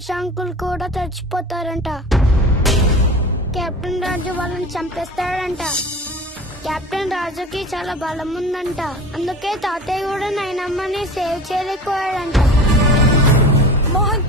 ఆదర్శ అంకుల్ కూడా చచ్చిపోతారంట. కెప్టెన్ రాజు వాళ్ళని చంపేస్తాడంట. కెప్టెన్ రాజుకి చాలా బలం ఉందంట. అందుకే తాతయ్య కూడా నాయనమ్మని సేవ్ చేయలేకపోయాడంట. మోహన్